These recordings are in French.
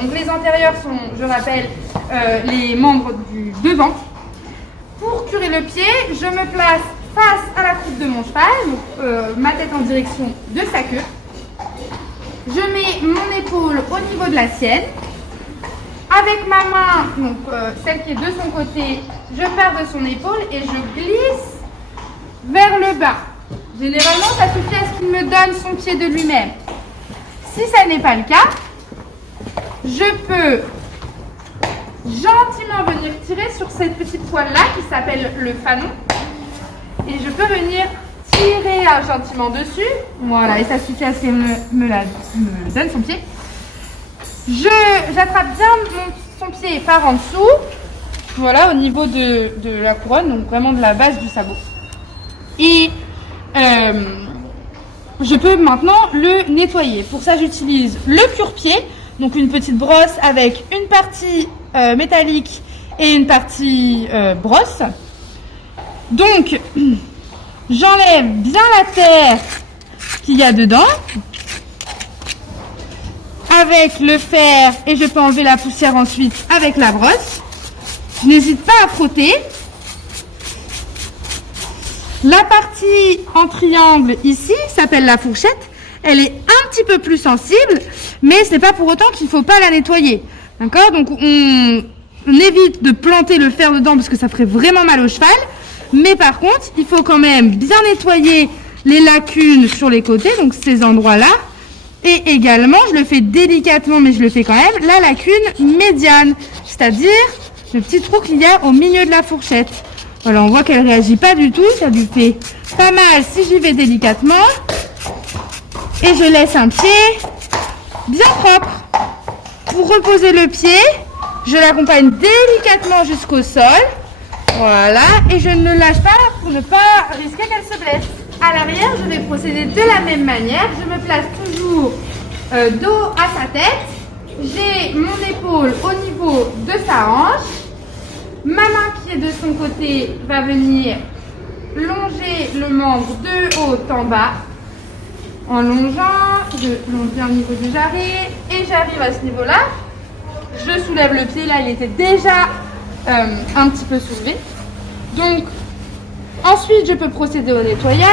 Donc les antérieurs sont, je rappelle, les membres du devant. Pour curer le pied, je me place face à la croupe de mon cheval, donc, ma tête en direction de sa queue. Je mets mon épaule au niveau de la sienne. Avec ma main, donc celle qui est de son côté, je pars de son épaule et je glisse vers le bas. Généralement, ça suffit à ce qu'il me donne son pied de lui-même. Si ça n'est pas le cas, je peux gentiment venir tirer sur cette petite poêle-là qui s'appelle le fanon. Et je peux venir tirer gentiment dessus. Voilà, et ça suffit à ce qu'elle me donne son pied. J'attrape bien son pied par en dessous. Voilà, au niveau de la couronne, donc vraiment de la base du sabot. Et je peux maintenant le nettoyer. Pour ça, j'utilise le cure-pied, donc une petite brosse avec une partie métallique et une partie brosse. Donc, j'enlève bien la terre qu'il y a dedans avec le fer et je peux enlever la poussière ensuite avec la brosse. Je n'hésite pas à frotter. La partie en triangle ici s'appelle la fourchette. Elle est un petit peu plus sensible, mais ce n'est pas pour autant qu'il ne faut pas la nettoyer. D'accord? Donc on évite de planter le fer dedans parce que ça ferait vraiment mal au cheval. Mais par contre, il faut quand même bien nettoyer les lacunes sur les côtés, donc ces endroits-là. Et également, je le fais délicatement, mais je le fais quand même, la lacune médiane, c'est-à-dire le petit trou qu'il y a au milieu de la fourchette. Voilà, on voit qu'elle ne réagit pas du tout, ça lui fait pas mal si j'y vais délicatement. Et je laisse un pied bien propre. Pour reposer le pied, je l'accompagne délicatement jusqu'au sol. Voilà, et je ne le lâche pas pour ne pas risquer qu'elle se blesse. À l'arrière, je vais procéder de la même manière. Je me place toujours dos à sa tête. J'ai mon épaule au niveau de sa hanche. Ma main qui est de son côté va venir longer le membre de haut en bas. En longeant, je longe bien au niveau du jarret et j'arrive à ce niveau-là. Je soulève le pied, là il était déjà un petit peu soulevé. Donc, ensuite je peux procéder au nettoyage.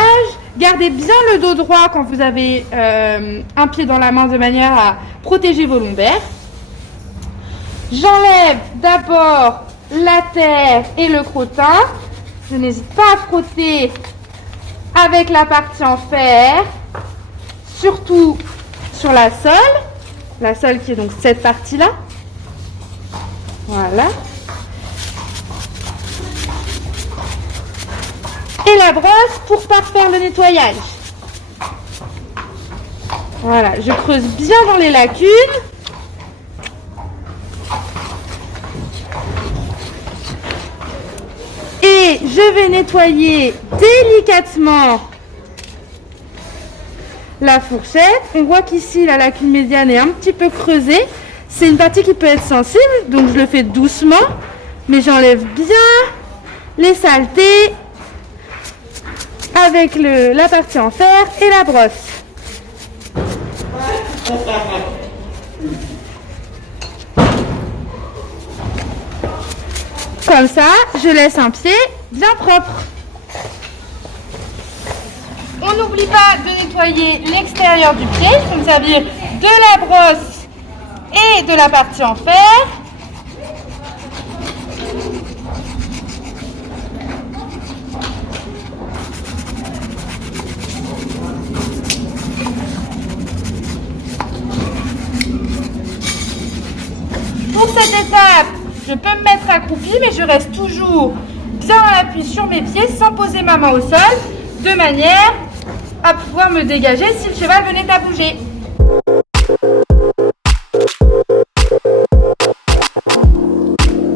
Gardez bien le dos droit quand vous avez un pied dans la main de manière à protéger vos lombaires. J'enlève d'abord la terre et le crottin. Je n'hésite pas à frotter avec la partie en fer, surtout sur la sole qui est donc cette partie-là. Voilà. Et la brosse pour parfaire le nettoyage. Voilà, je creuse bien dans les lacunes. Et je vais nettoyer délicatement la fourchette. On voit qu'ici la lacune médiane est un petit peu creusée. C'est une partie qui peut être sensible, donc je le fais doucement, mais j'enlève bien les saletés avec la partie en fer et la brosse. Comme ça, je laisse un pied bien propre. On n'oublie pas de nettoyer l'extérieur du pied, pour me servir de la brosse et de la partie en fer. Pour cette étape, je peux me mettre accroupi, mais je reste toujours bien en appui sur mes pieds sans poser ma main au sol, de manière à pouvoir me dégager si le cheval venait à bouger.